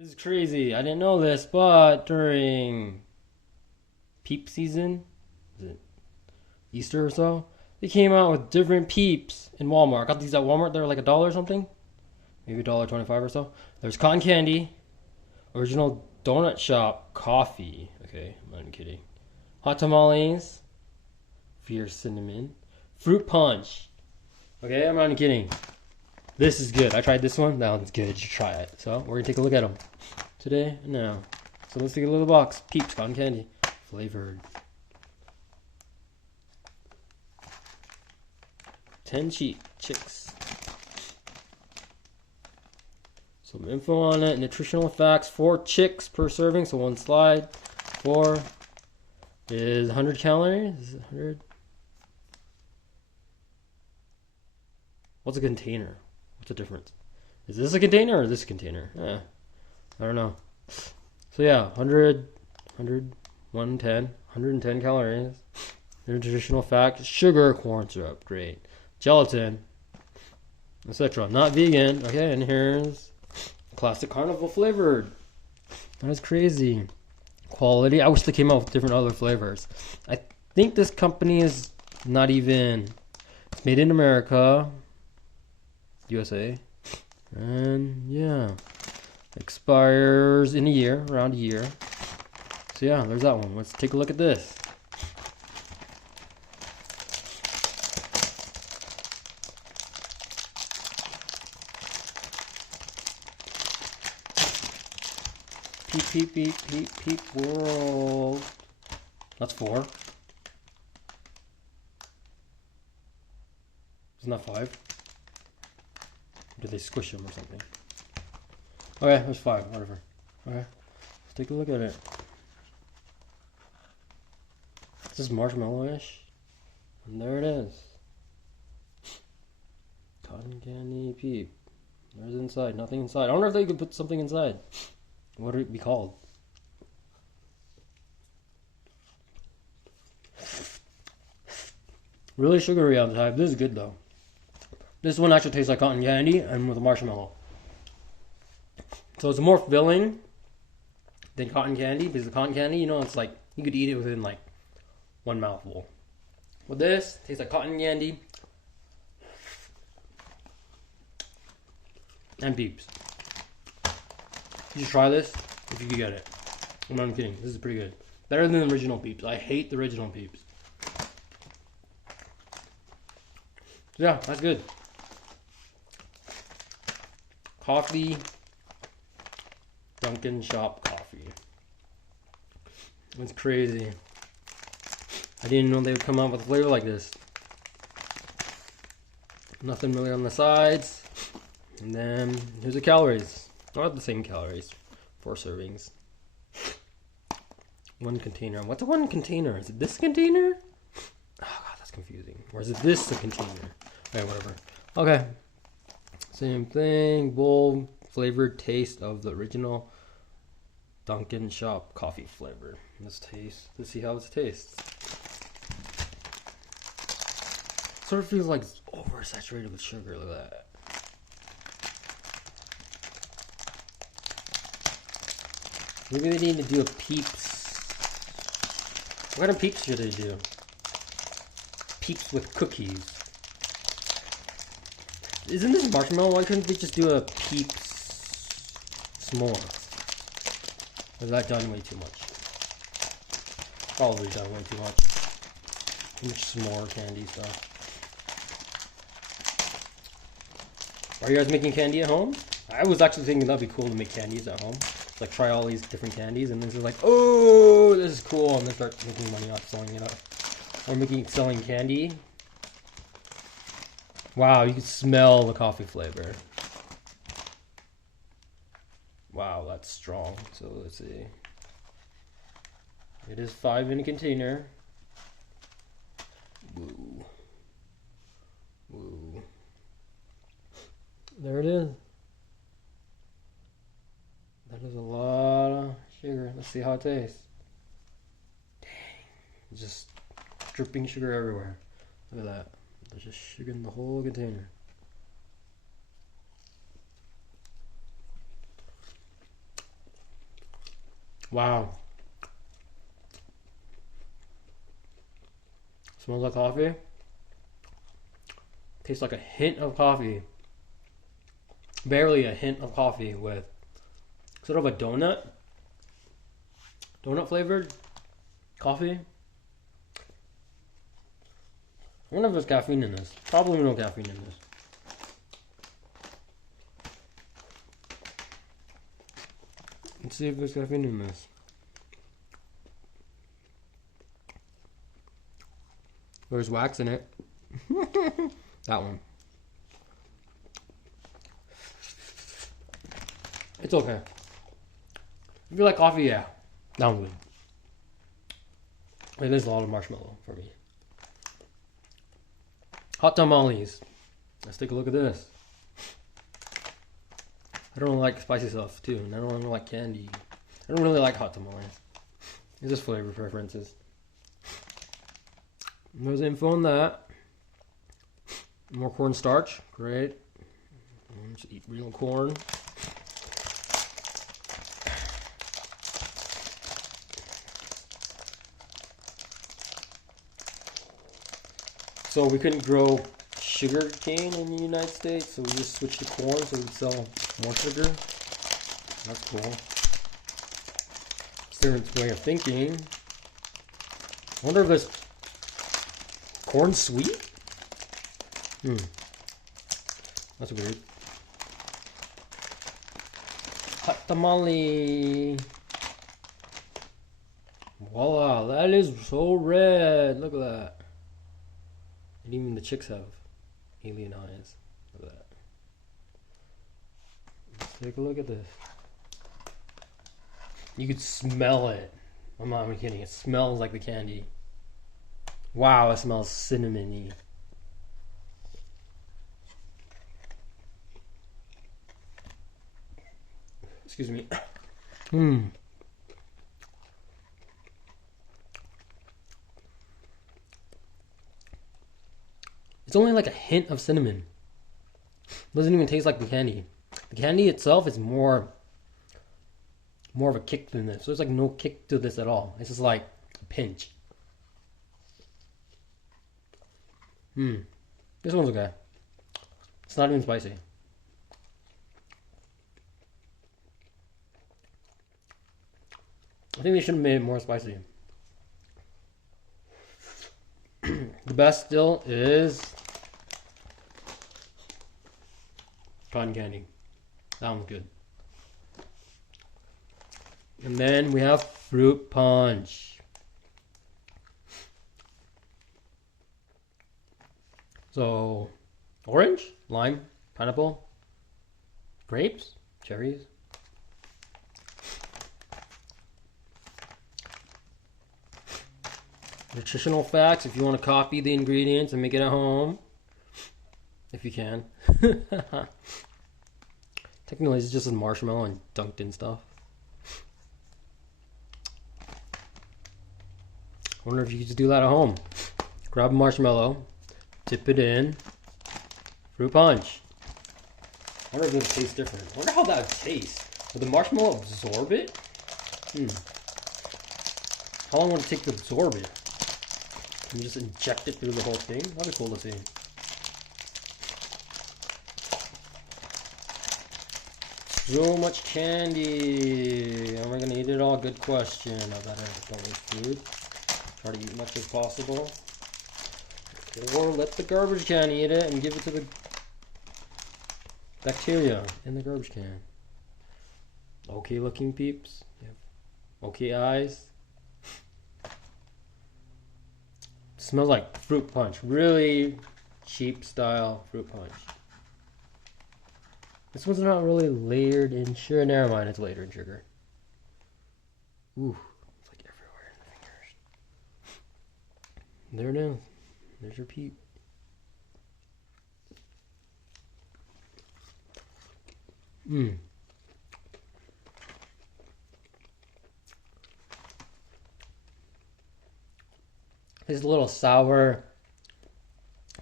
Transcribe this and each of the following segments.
This is crazy. I didn't know this, but during peep season, is it Easter or so, they came out with different peeps in Walmart. I got these at Walmart. They were like $1 or something, maybe $1.25 or so. There's cotton candy, original donut shop coffee. Okay, I'm not even kidding. Hot tamales, fierce cinnamon, fruit punch. Okay, I'm not even kidding. This is good. I tried this one. That one's good. You should try it. So we're gonna take a look at them today and now. So let's take a look at the box. Peeps cotton candy, flavored. 10 chicks. Some info on it. Nutritional facts. 4 chicks per serving, so 1 slide. 4 is 100 calories. Is it 100? What's a container? What's the difference? Is this a container or this container? I don't know. So yeah, 100, 110, 110 calories. Nutritional fact: sugar, corn syrup, great. Gelatin, etc. Not vegan. Okay, and here's classic carnival flavored. That is crazy. Quality. I wish they came out with different other flavors. I think this company is not even. It's made in America. USA. And yeah, expires in a year, around a year. So yeah, there's that one. Let's take a look at this. Peep world. That's 4. Isn't that 5? Did they squish them or something? Okay, there's 5, whatever. Okay, let's take a look at it. This is marshmallow-ish. And there it is. Cotton candy peep. There's inside, nothing inside. I wonder if they could put something inside. What would it be called? Really sugary on the top. This is good though. This one actually tastes like cotton candy and with a marshmallow. So it's more filling than cotton candy because the cotton candy, you know, it's like you could eat it within like 1 mouthful. With this, it tastes like cotton candy and peeps. You should try this if you can get it. I'm not kidding. This is pretty good. Better than the original peeps. I hate the original peeps. Yeah, that's good. Coffee, Dunkin' Shop coffee. It's crazy. I didn't know they would come out with a flavor like this. Nothing really on the sides. And then here's the calories. Not the same calories. 4 servings. 1 container. What's a 1 container? Is it this container? Oh god, that's confusing. Or is it this the container? Okay, whatever. Okay. Same thing, bold flavored taste of the original Dunkin' Shop coffee flavor. Let's see how it tastes. Sort of feels like it's oversaturated with sugar. Look at that. Maybe they need to do a peeps. What kind of peeps should they do? Peeps with cookies. Isn't this marshmallow? Why couldn't they just do a Peeps s'mores? Or is that done way too much? Probably done way too much. Too much s'more candy stuff. Are you guys making candy at home? I was actually thinking that'd be cool to make candies at home. Like try all these different candies and then it's like, oh, this is cool, and then start making money off selling it up. Or selling candy. Wow, you can smell the coffee flavor. Wow, that's strong. So let's see. It is 5 in a container. Woo. Woo. There it is. That is a lot of sugar. Let's see how it tastes. Dang. Just dripping sugar everywhere. Look at that. There's just sugar in the whole container. Wow. Smells like coffee. Tastes like a hint of coffee. Barely a hint of coffee with sort of a donut. Donut flavored coffee. I wonder if there's caffeine in this. Probably no caffeine in this. Let's see if there's caffeine in this. There's wax in it. That one. It's okay. If you like coffee, yeah. That one's good. It is a lot of marshmallow for me. Hot tamales. Let's take a look at this. I don't like spicy stuff too, and I don't really like candy. I don't really like hot tamales. It's just flavor preferences. There's info on that. More cornstarch, great. Just eat real corn. So we couldn't grow sugar cane in the United States, so we just switched to corn so we'd sell more sugar. That's cool. It's a different way of thinking. I wonder if this corn sweet? That's weird. Hot tamale. Voila, that is so red. Look at that. And even the chicks have alien eyes. Look at that. Let's take a look at this. You could smell it. I'm not even kidding. It smells like the candy. Wow, it smells cinnamony. Excuse me. It's only like a hint of cinnamon. Doesn't even taste like the candy. The candy itself is more of a kick than this. So there's like no kick to this at all. It's just like a pinch. This one's okay. It's not even spicy. I think they should have made it more spicy. The best still is cotton candy. That one's good. And then we have fruit punch. So, orange, lime, pineapple, grapes, cherries. Nutritional facts, if you want to copy the ingredients and make it at home. If you can. Technically, it's just a marshmallow and dunked in stuff. I wonder if you could just do that at home. Grab a marshmallow, dip it in, fruit punch. I wonder if it tastes different. I wonder how that would taste. Would the marshmallow absorb it? How long would it take to absorb it? Can you just inject it through the whole thing? That'd be cool to see. So much candy. Am I gonna eat it all? Good question. I better don't waste food. Try to eat as much as possible. Or let the garbage can eat it and give it to the bacteria in the garbage can. Okay looking peeps. Okay eyes. Smells like fruit punch. Really cheap style fruit punch. This one's not really layered in sugar. Never mind, it's layered in sugar. Ooh, it's like everywhere in the fingers. There it is. There's your peep. It's a little sour.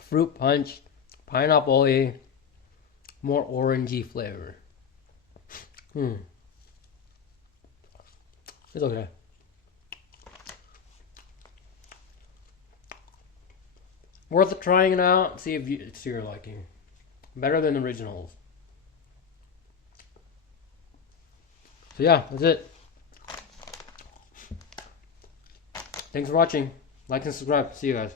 Fruit punch. Pineapple-y. More orangey flavor. It's okay. Worth trying it out. See if it's to your liking. Better than the originals. So yeah, that's it. Thanks for watching. Like and subscribe. See you guys.